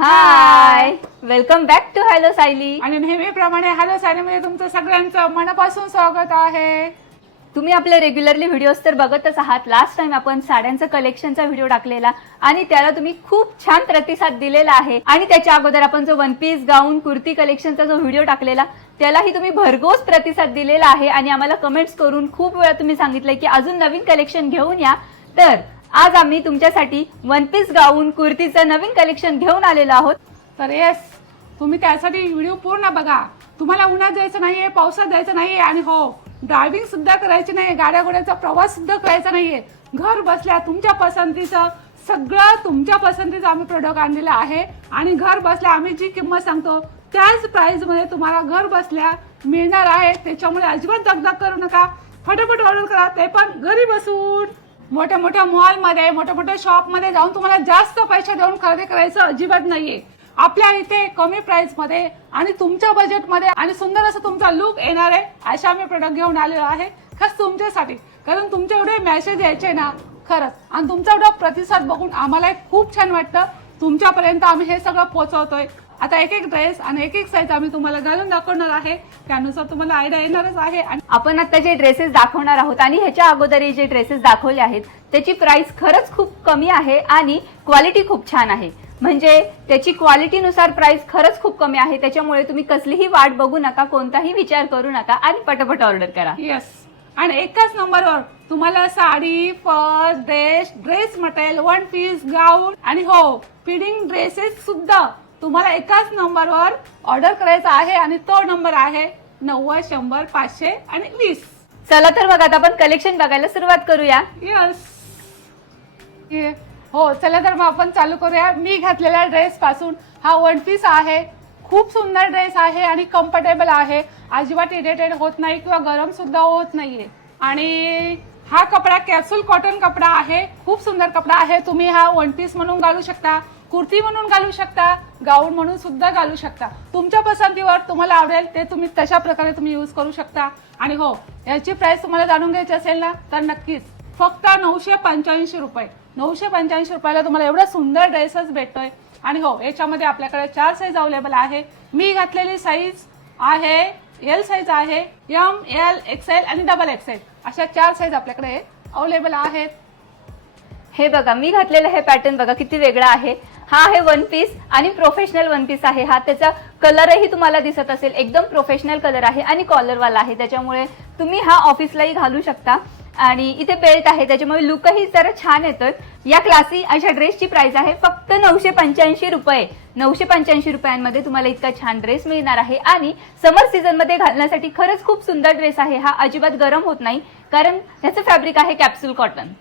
Hi welcome back to hello Sayali आणि नेहमीप्रमाणे hello साडीमध्ये तुमचं सगळ्यांचं मनापासून स्वागत आहे. तुम्ही आपले रेग्युलरली व्हिडिओज तर बघतच आहात. लास्ट टाइम आपण साड्यांचा कलेक्शनचा व्हिडिओ टाकलेला आणि त्याला तुम्ही खूप छान प्रतिसाद दिलेला आहे. आणि त्याच्या अगोदर आपण जो वन पीस गाऊन कुर्ती कलेक्शनचा जो व्हिडिओ टाकलेला त्यालाही तुम्ही भरघोस प्रतिसाद दिलेला आहे. आणि आम्हाला कमेंट्स करून खूप वेळा तुम्ही सांगितलंय की अजून नवीन कलेक्शन घेऊन या. तर आज आम्ही तुमच्यासाठी वन पीस गाऊन कुर्तीचं नवीन कलेक्शन घेऊन आलेलो आहोत. तर येस तुम्ही त्यासाठी व्हिडिओ पूर्ण बघा. तुम्हाला उन्हात जायचं नाहीये पावसात जायचं नाहीये आणि हो ड्रायव्हिंग सुद्धा करायची नाही गाड्या घोड्याचा प्रवास सुद्धा करायचा नाहीये. घर बसल्या तुमच्या पसंतीचं सगळं तुमच्या पसंतीचं आम्ही प्रोडक्ट आणलेलं आहे. आणि घर बसल्या आम्ही जी किंमत सांगतो त्याच प्राइसमध्ये तुम्हाला घर बसल्या मिळणार आहे. त्याच्यामुळे अजिबात दगदग करू नका. फटाफट ऑर्डर करा ते पण घरी बसून. मोठ्या मोठ्या मॉलमध्ये मोठ्या मोठ्या शॉपमध्ये जाऊन तुम्हाला जास्त पैसे देऊन खरेदी करायचं अजिबात नाहीये. आपल्या इथे कमी प्राइसमध्ये आणि तुमच्या बजेटमध्ये आणि सुंदर असं तुमचा लुक येणार आहे अशा आम्ही प्रोडक्ट घेऊन आलेलो आहे खास तुमच्यासाठी. कारण तुमचे एवढे मेसेज यायचे ना खरंच. आणि तुमचा एवढा प्रतिसाद बघून आम्हाला खूप छान वाटतं. तुमच्यापर्यंत आम्ही हे सगळं पोहोचवतोय. आता एक एक ड्रेस आणि एक एक साईज आम्ही तुम्हाला घालून दाखवणार आहे. त्यानुसार तुम्हाला आयडिया येणारच आहे. आणि आपण आता जे ड्रेसेस दाखवणार आहोत आणि ह्याच्या अगोदर जे ड्रेसेस दाखवले आहेत त्याची प्राइस खरंच खूप कमी आहे आणि क्वालिटी खूप छान आहे. म्हणजे त्याची क्वालिटीनुसार प्राइस खरंच खूप कमी आहे. त्याच्यामुळे तुम्ही कसलीही वाट बघू नका कोणताही विचार करू नका आणि पटापट ऑर्डर करा. येस आणि एकाच नंबरवर तुम्हाला sari purse dress dress material one piece gown आणि हो फिडिंग ड्रेसेस सुद्धा तुम्हाला एकाच नंबरवर ऑर्डर करायचा आहे आणि तो नंबर आहे नव्वद शंभर पाचशे आणि वीस. चला तर बघा आता आपण कलेक्शन बघायला सुरुवात करूया. यस हो चला तर मग आपण चालू करूया. मी घातलेल्या ड्रेस पासून हा वन पीस आहे. खूप सुंदर ड्रेस आहे आणि कम्फर्टेबल आहे. अजिबात इरिटेड होत नाही किंवा गरम सुद्धा होत नाहीये. आणि हा कपडा कॅप्सूल कॉटन कपडा आहे. खूप सुंदर कपडा आहे. तुम्ही हा वन पीस म्हणून घालू शकता. कुर्ती म्हणून घालू शकता गाऊन म्हणून सुद्धा घालू शकता. तुमच्या पसंतीवर तुम्हाला आवडेल ते तुम्ही तशा प्रकारे तुम्ही यूज करू शकता. आणि हो याची प्राइस तुम्हाला जाणून घ्यायची असेल ना तर नक्कीच. फक्त नऊशे पंच्याऐंशी रुपये. नऊशे पंच्याऐंशी रुपयाला तुम्हाला एवढा सुंदर ड्रेसच भेटतोय. आणि हो याच्यामध्ये आपल्याकडे चार साईज अवेलेबल आहे. मी घातलेली साईज आहे एल साईज आहे एम एल एक्सेल आणि डबल एक्सेल अशा चार साईज आपल्याकडे अवेलेबल आहेत. हे बघा मी घातलेलं हे पॅटर्न बघा किती वेगळा आहे. हा आहे वन पीस आणि प्रोफेशनल वन पीस आहे. हा त्याचा कलरही तुम्हाला दिसत असेल. एकदम प्रोफेशनल कलर आहे आणि कॉलरवाला आहे. त्याच्यामुळे तुम्ही हा ऑफिसलाही घालू शकता. आणि इथे बेल्ट आहे. त्याच्यामुळे लुकही जरा छान येतोय या क्लासी अशा ड्रेसची प्राइस आहे. फक्त नऊशे पंच्याऐंशी रुपये. नऊशे पंच्याऐंशी रुपयांमध्ये तुम्हाला इतका छान ड्रेस मिळणार आहे. आणि समर सीझनमध्ये घालण्यासाठी खरंच खूप सुंदर ड्रेस आहे. हा अजिबात गरम होत नाही. कारण ह्याचं फॅब्रिक आहे कॅप्सूल कॉटन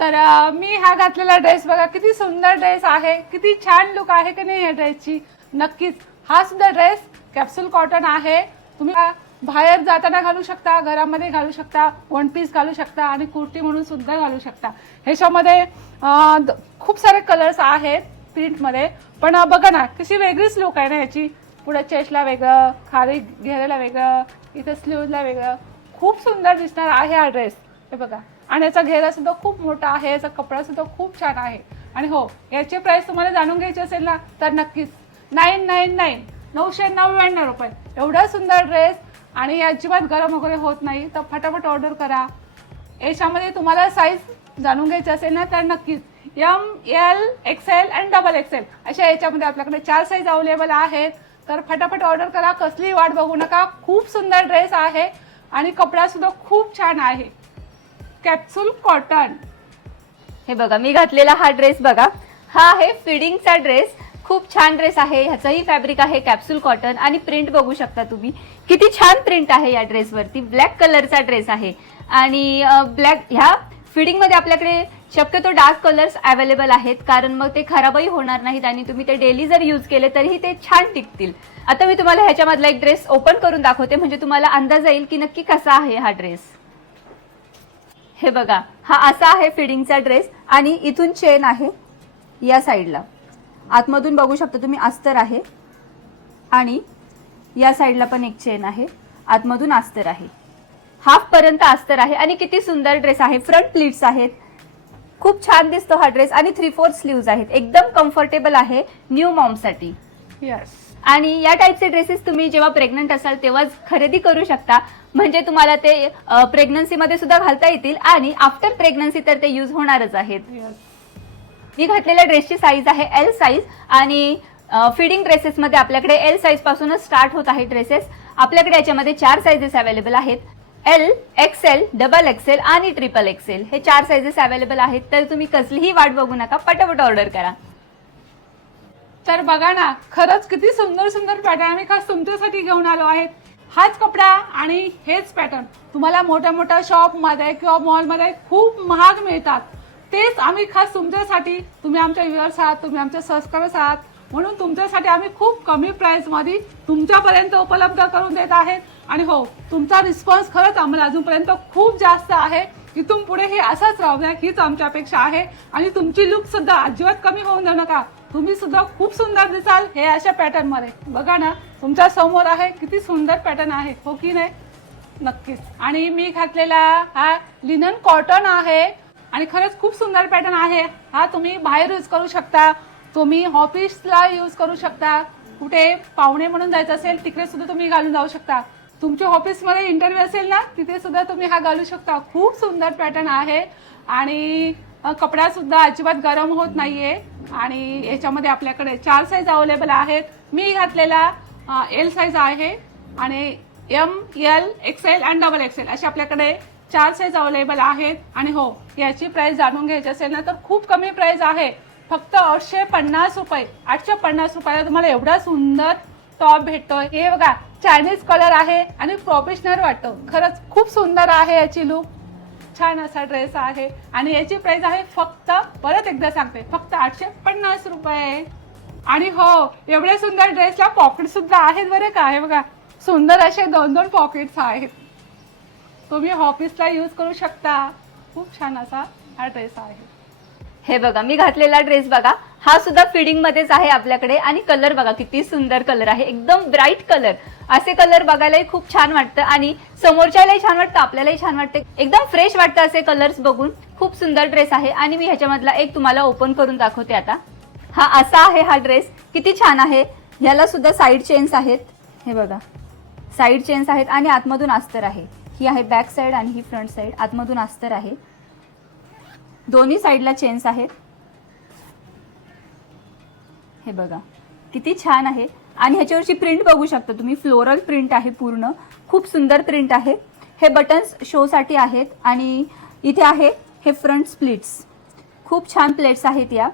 तर अं, मी हा घातलेला ड्रेस बघा किती सुंदर ड्रेस आहे किती छान लुक आहे की नाही या ड्रेसची नक्कीच हा सुद्धा ड्रेस कॅप्सूल कॉटन आहे. तुम्ही हा बाहेर जाताना घालू शकता घरामध्ये घालू शकता वन पीस घालू शकता आणि कुर्ती म्हणून सुद्धा घालू शकता. ह्याच्यामध्ये अं, द- खूप सारे कलर्स आहेत प्रिंटमध्ये पण अं, बघा ना कशी वेगळीच लुक आहे ना याची. पुढे चेस्टला वेगळं खाली घेरेला वेगळं इथे स्लीवला वेगळं. खूप सुंदर दिसणार आहे हा ड्रेस हे बघा. आणि याचा घेरा सुद्धा खूप मोठा आहे याचा कपडा सुद्धा खूप छान आहे. आणि हो याची प्राइस तुम्हाला जाणून घ्यायची असेल ना तर नक्कीच. नाईन नाईन नाईन नऊशे नव्याण्णव रुपये. एवढा सुंदर ड्रेस आणि अजिबात गरम वगैरे होत नाही तर फटाफट ऑर्डर करा. याच्यामध्ये तुम्हाला साईज जाणून घ्यायची असेल ना तर नक्कीच. M L XL and double XL अशा याच्यामध्ये आपल्याकडे चार साईज अवेलेबल आहेत. तर फटाफट ऑर्डर करा. कसलीही वाट बघू नका. खूप सुंदर ड्रेस आहे आणि कपडा सुद्धा खूप छान आहे. कॅप्सूल कॉटन हे बघा मी घातलेला हा ड्रेस बघा. हा आहे फिडिंगचा ड्रेस खूप छान ड्रेस आहे. ह्याचंही फॅब्रिक आहे कॅप्सूल कॉटन आणि प्रिंट बघू शकता तुम्ही. किती छान प्रिंट आहे या ड्रेसवरती ब्लॅक कलरचा ड्रेस आहे. आणि ब्लॅक ह्या फिडिंगमध्ये आपल्याकडे शक्यतो डार्क कलर्स अवेलेबल आहेत. कारण मग ते खराबही होणार नाहीत आणि तुम्ही ते डेली जर यूज केले तरीही ते छान टिकतील. आता मी तुम्हाला ह्याच्यामधला एक ड्रेस ओपन करून दाखवते. म्हणजे तुम्हाला अंदाज येईल की नक्की कसा आहे हा ड्रेस हे बघा हा असा आहे फिडिंगचा ड्रेस आणि इथून चेन आहे या साईडला आतमधून बघू शकता तुम्ही अस्तर आहे आणि या साईडला पण एक चेन आहे. आतमधून अस्तर आहे. हाफ पर्यंत अस्तर आहे आणि किती सुंदर ड्रेस आहे. फ्रंट प्लीट्स आहेत. खूप छान दिसतो हा ड्रेस आणि थ्री फोर्थ स्लीव्ज आहेत. एकदम कम्फर्टेबल आहे न्यू मॉमसाठी येस आणि या टाईपचे ड्रेसेस तुम्ही जेव्हा प्रेग्नंट असाल तेव्हाच खरेदी करू शकता. म्हणजे तुम्हाला ते प्रेग्नन्सीमध्ये सुद्धा घालता येतील आणि आफ्टर प्रेग्नन्सी तर ते यूज होणारच आहेत. मी घातलेल्या ड्रेसची साईज आहे एल साईज आणि फिडिंग ड्रेसेसमध्ये आपल्याकडे एल साईज पासूनच स्टार्ट होत आहे ड्रेसेस आपल्याकडे याच्यामध्ये चार साईजेस अवेलेबल आहेत. एल एक्सेल डबल एक्सेल आणि ट्रिपल एक्सेल हे चार साईजेस अवेलेबल आहेत. तर तुम्ही कसलीही वाट बघू नका. पटापट ऑर्डर करा. तर बघा ना खरंच किती सुंदर सुंदर पॅटर्न आम्ही खास तुमच्यासाठी घेऊन आलो आहेत हाच कपडा आणि हेच पॅटर्न तुम्हाला मोठ्या मोठ्या शॉपमध्ये किंवा मॉलमध्ये खूप महाग मिळतात. तेच आम्ही खास तुमच्यासाठी तुम्ही आमच्या व्ह्युअर्स आहात तुम्ही आमच्या सबस्क्रायबर्स आहात म्हणून तुमच्यासाठी आम्ही खूप कमी प्राइसमध्ये तुमच्यापर्यंत उपलब्ध करून देत आहेत आणि हो तुमचा रिस्पॉन्स खरंच आम्हाला अजूनपर्यंत खूप जास्त आहे. इथून पुढे हे असंच राहू द्या हीच आमची अपेक्षा आहे. आणि तुमची लुक सुद्धा अजिबात कमी होऊन देऊ नका. तुम्ही सुद्धा खूप सुंदर दिसाल हे अशा पॅटर्नमध्ये. बघा ना तुमच्यासमोर आहे किती सुंदर पॅटर्न आहे हो की नाही? नक्कीच. आणि मी घातलेला हा लिनन कॉटन आहे आणि खरंच खूप सुंदर पॅटर्न आहे. हा तुम्ही बाहेर यूज करू शकता. तुम्ही ऑफिसला यूज करू शकता. कुठे पाहुणे म्हणून जायचं असेल तिकडे सुद्धा तुम्ही घालून जाऊ शकता. तुमच्या ऑफिसमध्ये इंटरव्ह्यू असेल ना तिथे सुद्धा तुम्ही हा घालू शकता. खूप सुंदर पॅटर्न आहे. आणि कपडा सुद्धा अजिबात गरम होत नाहीये. आणि याच्यामध्ये आपल्याकडे चार साईज अवेलेबल आहेत. मी घातलेला एल साईज आहे आणि M L XL and double XL असे आपल्याकडे चार साईज अवेलेबल आहेत. आणि हो याची प्राईस जाणून घ्यायची असेल ना तर खूप कमी प्राईस आहे. फक्त आठशे पन्नास रुपये आठशे पन्नास रुपयाला तुम्हाला एवढा सुंदर टॉप भेटतोय. हे बघा चायनीज कलर आहे आणि प्रोफेशनल वाटतो. खरंच खूप सुंदर आहे याची लुक छान असा ड्रेस आहे. आणि याची प्राइस आहे फक्त परत एकदा सांगते फक्त आठशे पन्नास रुपये. आणि हो एवढ्या सुंदर ड्रेसला पॉकेट सुद्धा आहेत बरे का? आहे बघा सुंदर असे दोन दोन पॉकेट्स आहेत. तुम्ही ऑफिसला यूज करू शकता. खूप छान असा हा ड्रेस आहे. हे बघा मी घातलेला ड्रेस बघा. हा सुद्धा फिडिंग मध्येच आहे आपल्याकडे. आणि कलर बघा किती सुंदर कलर आहे. एकदम ब्राईट कलर असे कलर बघायलाही खूप छान वाटतं. आणि समोरच्यालाही छान वाटतं आपल्यालाही छान वाटतं. एकदम फ्रेश वाटतं असे कलर्स बघून. खूप सुंदर ड्रेस आहे. आणि मी ह्याच्यामधला एक तुम्हाला ओपन करून दाखवते आता. हा असा आहे हा ड्रेस किती छान आहे. याला सुद्धा साईड चेन्स आहेत. हे बघा. साईड चेन्स आहेत आणि आतमधून अस्तर आहे. ही आहे बॅक साईड आणि ही फ्रंट साईड आतमधून अस्तर आहे. दोन्ही साईडला चेन्स आहेत. हे बघा किती छान आहे. आणि ह्याच्यावरची प्रिंट बघू शकता तुम्ही. फ्लोरल प्रिंट आहे पूर्ण. खूप सुंदर प्रिंट आहे. हे बटन्स शोसाठी आहेत. आणि इथे आहे हे फ्रंट स्प्लिट्स खूप छान प्लेट्स आहेत या.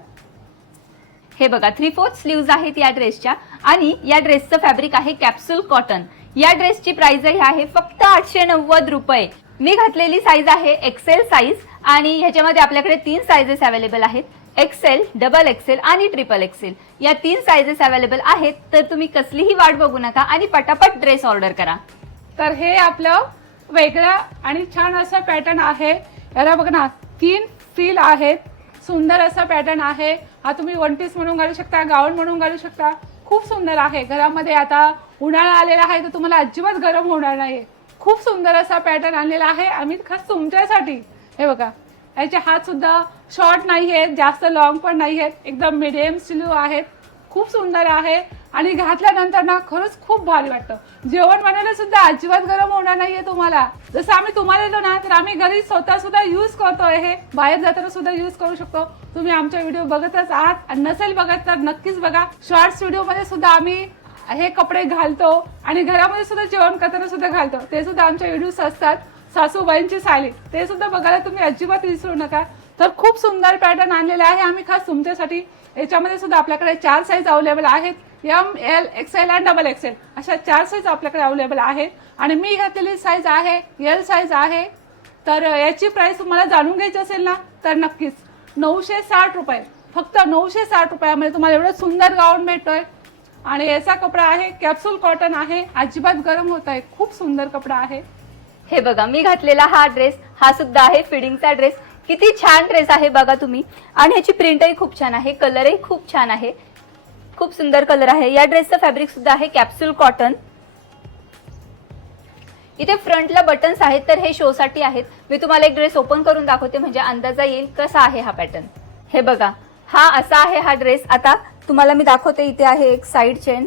हे बघा थ्री फोर्थ स्लीव्ज आहेत या ड्रेसच्या आणि या ड्रेसचं फॅब्रिक आहे कॅप्सूल कॉटन या ड्रेसची प्राइसही आहे फक्त आठशे नव्वद रुपये. मी घातलेली साईज आहे एक्सेल साईज आणि ह्याच्यामध्ये आपल्याकडे तीन साईजेस अवेलेबल आहेत. एक्सेल डबल एक्सेल आणि ट्रिपल एक्सेल या तीन सायझेस अवेलेबल आहेत तर तुम्ही कसलीही वाट बघू नका आणि पटापट ड्रेस ऑर्डर करा. तर हे आपलं वेगळं आणि छान असं पॅटर्न आहे. याला बघ ना तीन फील आहेत. सुंदर असा पॅटर्न आहे. हा तुम्ही वन पीस म्हणून घालू शकता गाऊन म्हणून घालू शकता. खूप सुंदर आहे. घरामध्ये आता उन्हाळा आलेला आहे तर तुम्हाला अजिबात गरम होणार नाही खूप सुंदर असा पॅटर्न आणलेला आहे. आम्ही खास तुमच्यासाठी. हे बघा. याचे हात सुद्धा शॉर्ट नाही आहेत जास्त लॉंग पण नाही आहेत एकदम मिडियम स्लू आहेत. खूप सुंदर आहे. आणि घातल्यानंतर ना खरंच खूप भारी वाटतं. जेवण बनायला सुद्धा अजिबात गरम होणार नाहीये तुम्हाला. जसं आम्ही तुम्हाला दिलो ना तर आम्ही घरी स्वतः सुद्धा युज करतोय हे. बाहेर जाताना सुद्धा युज करू शकतो. तुम्ही आमच्या व्हिडिओ बघतच आहात. आणि नसेल बघत तर नक्कीच बघा. शॉर्ट्स व्हिडिओमध्ये सुद्धा आम्ही हे कपडे घालतो. आणि घरामध्ये सुद्धा जेवण करताना सुद्धा घालतो. ते सुद्धा आमच्या व्हिडिओ असतात. सासूबाईंची साली. ते सुद्धा बघायला तुम्ही अजिबात विसरू नका. तर खूप सुंदर पॅटर्न आणलेला आहे. आम्ही खास तुमच्यासाठी याच्यामध्ये सुद्धा आपल्याकडे चार साईज अवेलेबल आहेत. M L XL and double XL अशा चार साईज आपल्याकडे अवेलेबल आहेत. आणि मी घातलेली साईज आहे एल साईज आहे. तर याची प्राइस तुम्हाला जाणून घ्यायची असेल ना तर नक्कीच. नऊशे साठ रुपये. फक्त नऊशे साठ रुपयामध्ये तुम्हाला एवढं सुंदर गाऊन भेटतोय. आणि याचा कपडा आहे कॅप्सूल कॉटन आहे. अजिबात गरम होत आहे. खूप सुंदर कपडा आहे. हे बघा मी घातलेला हा ड्रेस हा सुद्धा आहे फिडिंगचा ड्रेस किती छान ड्रेस आहे बघा तुम्ही. आणि ह्याची प्रिंटही खूप छान आहे कलरही खूप छान आहे. खूप सुंदर कलर आहे. या ड्रेसचं फॅब्रिक सुद्धा आहे कॅप्सूल कॉटन इथे फ्रंटला बटन्स आहेत तर हे शो साठी आहेत. मी तुम्हाला एक ड्रेस ओपन करून दाखवते म्हणजे अंदाजा येईल कसा आहे हा पॅटर्न हे बघा हा असा आहे हा ड्रेस आता तुम्हाला मी दाखवते इथे आहे एक साईड चेन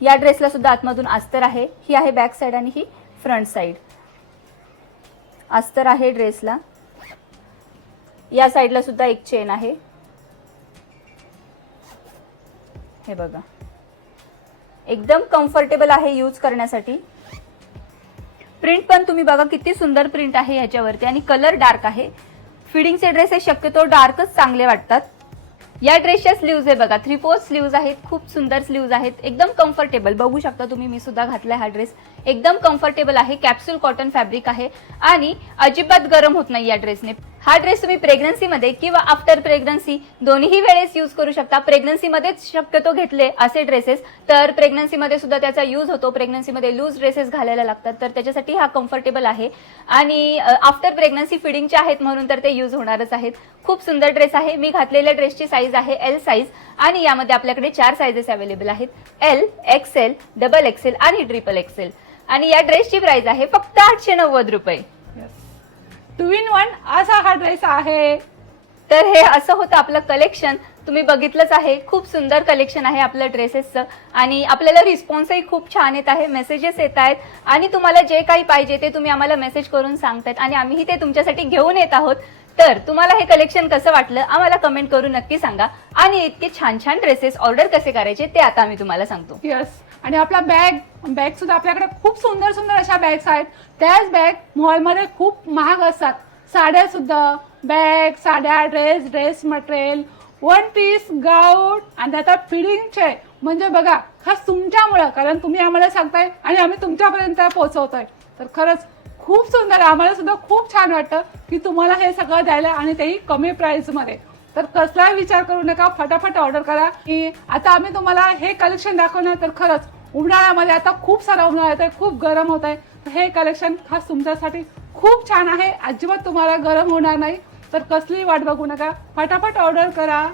या ड्रेसला सुद्धा आतमधून अस्तर आहे. ही आहे बॅक साईड आणि ही फ्रंट साईड अस्तर आहे ड्रेसला. या साईडला सुद्धा एक चेन आहे. हे बघा. एकदम कम्फर्टेबल आहे यूज करण्यासाठी. प्रिंट पण तुम्ही बघा किती सुंदर प्रिंट आहे ह्याच्यावरती आणि कलर डार्क आहे. फिडिंगचे ड्रेस हे शक्यतो डार्कच चांगले वाटतात. या ड्रेसच्या स्लीव्ज आहे बघा थ्री फोर स्लीव्ज आहेत खूप सुंदर स्लीव्ज आहेत एकदम कम्फर्टेबल बघू शकता तुम्ही मी सुद्धा घातलाय हा ड्रेस एकदम कम्फर्टेबल आहे कॅप्सूल कॉटन फॅब्रिक आहे आणि अजिबात गरम होत नाही या ड्रेसने हा ड्रेस तुम्ही प्रेग्नन्सीमध्ये किंवा आफ्टर प्रेग्नन्सी दोन्ही वेळेस यूज करू शकता. प्रेग्नन्सीमध्येच शक्यतो घेतले असे ड्रेसेस तर प्रेग्नन्सीमध्ये सुद्धा त्याचा यूज होतो. प्रेग्नन्सीमध्ये लूज ड्रेसेस घालायला लागतात. तर त्याच्यासाठी हा कम्फर्टेबल आहे. आणि आफ्टर प्रेग्नन्सी फिडिंगचे आहेत म्हणून तर ते यूज होणारच आहेत. खूप सुंदर ड्रेस आहे. मी घातलेल्या ड्रेसची साईज आहे एल साईज आणि यामध्ये आपल्याकडे चार साईजेस अवेलेबल आहेत. एल एक्सेल डबल एक्सेल आणि ट्रिपल एक्सेल आणि या ड्रेसची प्राइस आहे फक्त आठशे नव्वद रुपये. टू इन वन असा हा ड्रेस आहे. तर हे असं होतं आपलं कलेक्शन तुम्ही बघितलंच आहे खूप सुंदर कलेक्शन आहे आपलं ड्रेसेसचं आणि आपल्याला रिस्पॉन्सही खूप छान येत आहे मेसेजेस येत आहेत. आणि तुम्हाला जे काही पाहिजे ते तुम्ही आम्हाला मेसेज करून सांगतायत. आणि आम्हीही ते तुमच्यासाठी घेऊन येत आहोत. तर तुम्हाला हे कलेक्शन कसं वाटलं आम्हाला कमेंट करून नक्की सांगा. आणि इतके छान छान ड्रेसेस ऑर्डर कसे करायचे ते आता आम्ही तुम्हाला सांगतो. यस आणि आपला बॅग बॅग सुद्धा आपल्याकडे खूप सुंदर सुंदर अशा बॅग्स आहेत. त्याच बॅग मॉलमध्ये खूप महाग असतात. साड्या सुद्धा बॅग साड्या dress dress material one piece gown आणि आता फिडिंगचे म्हणजे बघा खास तुमच्यामुळं कारण तुम्ही आम्हाला सांगताय आणि आम्ही तुमच्यापर्यंत पोहोचवतोय. तर खरंच खूप सुंदर आम्हाला सुद्धा खूप छान वाटतं की तुम्हाला हे सगळं द्यायला आणि तेही कमी प्राइसमध्ये. तर कसलाही विचार करू नका फटाफट ऑर्डर करा. की आता आम्ही तुम्हाला हे कलेक्शन दाखवणार तर खरंच उन्हाळ्यामध्ये आता खूप सारा उन्हाळा येत आहे खूप गरम होत आहे तर हे कलेक्शन खास तुमच्यासाठी खूप छान आहे. अजिबात तुम्हाला गरम होणार नाही. तर कसलीही वाट बघू नका. फटाफट ऑर्डर करा.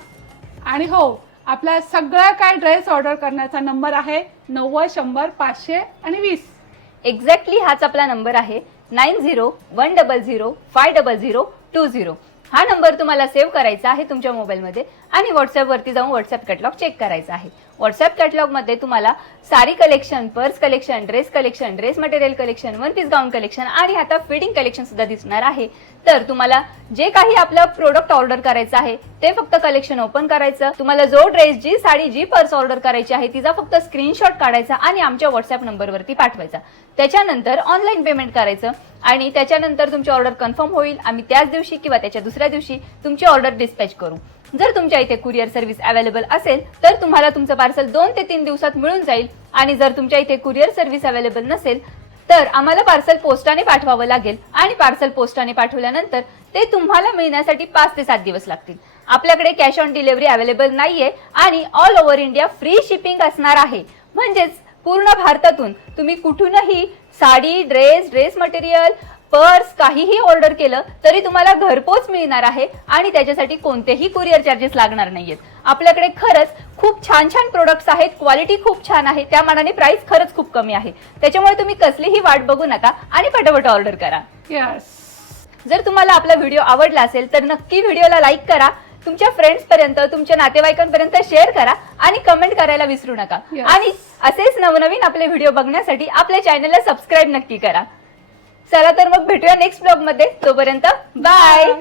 आणि हो आपला सगळा काय ड्रेस ऑर्डर करण्याचा नंबर आहे नव्वद शंभर पाचशे आणि वीस. एक्झॅक्टली हाच आपला नंबर आहे. Nine zero one double zero five double zero two zero. हा नंबर तुम्हाला सेव्ह करायचा आहे तुमच्या मोबाईलमध्ये आणि व्हॉट्सअपवरती जाऊन व्हॉट्सअप कॅटलॉग चेक करायचा आहे. व्हॉट्सअप कॅटलॉगमध्ये तुम्हाला sari collection purse collection dress collection dress material collection one piece gown collection आणि आता फिटिंग कलेक्शन सुद्धा दिसणार आहे. तर तुम्हाला जे काही आपलं प्रोडक्ट ऑर्डर करायचं आहे ते फक्त कलेक्शन ओपन करायचं. तुम्हाला जो ड्रेस जी साडी जी पर्स ऑर्डर करायची आहे तिचा फक्त स्क्रीनशॉट काढायचा आणि आमच्या व्हॉट्सअप नंबरवरती पाठवायचा. त्याच्यानंतर ऑनलाईन पेमेंट करायचं आणि त्याच्यानंतर तुमची ऑर्डर कन्फर्म होईल. आम्ही त्याच दिवशी किंवा त्याच्या दुसऱ्या दिवशी तुमची ऑर्डर डिस्पॅच करू. जर तुमच्या इथे कुरिअर सर्व्हिस अवेलेबल असेल तर तुम्हाला तुमचं पार्सल दोन ते तीन दिवसात मिळून जाईल आणि जर तुमच्या इथे कुरिअर सर्व्हिस अवेलेबल नसेल तर आम्हाला पार्सल पोस्टाने पाठवावं लागेल आणि पार्सल पोस्टाने पाठवल्यानंतर ते तुम्हाला मिळण्यासाठी पाच ते सात दिवस लागतील. आपल्याकडे कॅश ऑन डिलिव्हरी अवेलेबल नाहीये आणि all over India free shipping असणार आहे. म्हणजेच पूर्ण भारतातून तुम्ही कुठूनही sari dress dress material purse काहीही ऑर्डर केलं तरी तुम्हाला घरपोच मिळणार आहे आणि त्याच्यासाठी कोणतेही कुरिअर चार्जेस लागणार नाहीयेत. आपल्याकडे खरंच खूप छान छान प्रोडक्ट्स आहेत क्वालिटी खूप छान आहे त्या मानाने प्राइस खरंच खूप कमी आहे. त्याच्यामुळे तुम्ही कसलीही वाट बघू नका आणि पटापट ऑर्डर करा. यस जर तुम्हाला आपला व्हिडिओ आवडला असेल तर नक्की व्हिडिओला लाईक करा तुमच्या फ्रेंड्स पर्यंत तुमच्या नातेवाईकांपर्यंत शेअर करा आणि कमेंट करायला विसरू नका. Yes. आणि असेच नवनवीन आपले व्हिडिओ बघण्यासाठी आपल्या चॅनलला सबस्क्राईब नक्की करा. चला तर मग भेटूया नेक्स्ट ब्लॉगमध्ये. तोपर्यंत बाय